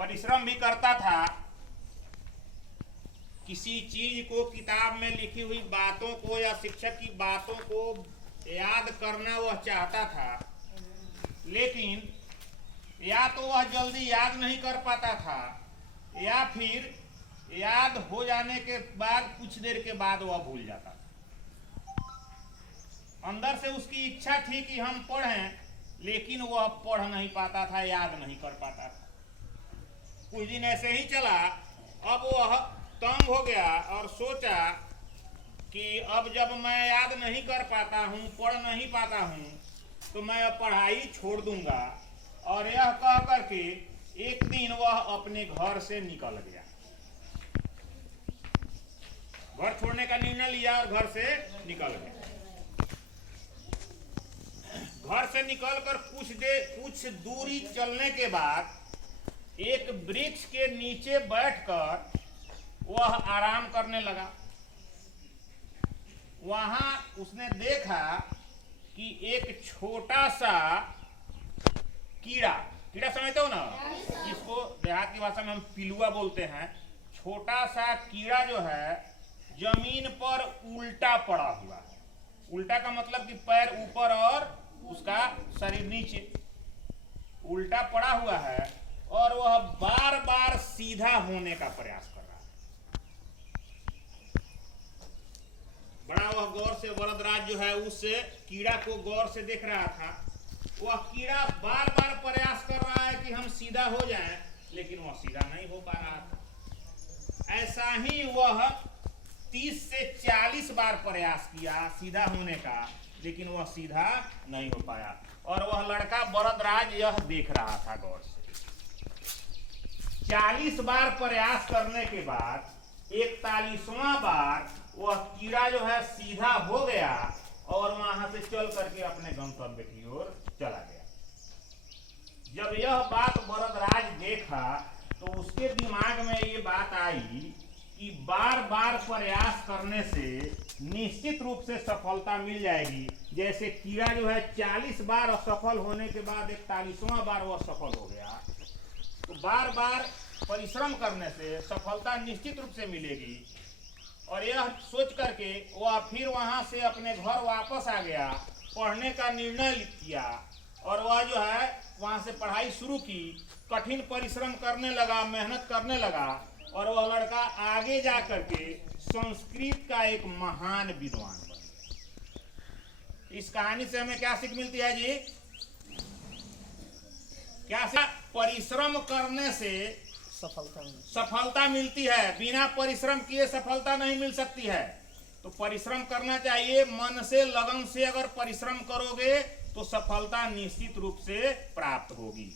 परिश्रम भी करता था। किसी चीज को, किताब में लिखी हुई बातों को या शिक्षक की बातों को याद करना वह चाहता था, लेकिन या तो वह जल्दी याद नहीं कर पाता था या फिर याद हो जाने के बाद कुछ देर के बाद वह भूल जाता था। अंदर से उसकी इच्छा थी कि हम पढ़ें, लेकिन वह पढ़ नहीं पाता था, याद नहीं कर पाता था। कुछ दिन ऐसे ही चला। अब वह तंग हो गया और सोचा कि अब जब मैं याद नहीं कर पाता हूँ, पढ़ नहीं पाता हूँ, तो मैं अब पढ़ाई छोड़ दूंगा। और यह कह करके एक दिन वह अपने घर से निकल गया। घर छोड़ने का निर्णय लिया और घर से निकल गया। घर से निकलकर कुछ दूरी चलने के बाद एक वृक्ष के नीचे बैठकर वह आराम करने लगा। वहां उसने देखा कि एक छोटा सा कीड़ा समझते हो ना, जिसको देहात की भाषा में हम पिलुआ बोलते हैं। छोटा सा कीड़ा जो है जमीन पर उल्टा पड़ा हुआ है। उल्टा का मतलब कि पैर ऊपर और उसका शरीर नीचे, उल्टा पड़ा हुआ है और वह बार बार सीधा होने का प्रयास कर रहा है। बड़ा वह गौर से वरदराज जो है उस कीड़ा को गौर से देख रहा था। वह कीड़ा बार बार प्रयास कर रहा है कि हम सीधा हो जाएं, लेकिन वह सीधा नहीं हो पा रहा था। ऐसा ही वह 30 से 40 बार प्रयास किया सीधा होने का, लेकिन वह सीधा नहीं हो पाया। और वह लड़का वरदराज यह देख रहा था गौर से। 40 बार प्रयास करने के बाद 41वां बार वह कीड़ा जो है सीधा हो गया और वहां से चल करके अपने गंतव्य की ओर चला गया। जब यह बात वरदराज देखा तो उसके दिमाग में ये बात आई कि बार बार प्रयास करने से निश्चित रूप से सफलता मिल जाएगी। जैसे कीड़ा जो है 40 बार असफल होने के बाद 41वां बार वह सफल हो गया, तो बार बार परिश्रम करने से सफलता निश्चित रूप से मिलेगी। और यह सोच करके वह फिर वहां से अपने घर वापस आ गया, पढ़ने का निर्णय किया और वह जो है वहां से पढ़ाई शुरू की। कठिन परिश्रम करने लगा, मेहनत करने लगा और वह लड़का आगे जा करके संस्कृत का एक महान विद्वान बना। इस कहानी से हमें क्या सीख मिलती है जी? क्या परिश्रम करने से सफलता मिलती है। बिना परिश्रम किए सफलता नहीं मिल सकती है। तो परिश्रम करना चाहिए, मन से, लगन से अगर परिश्रम करोगे तो सफलता निश्चित रूप से प्राप्त होगी।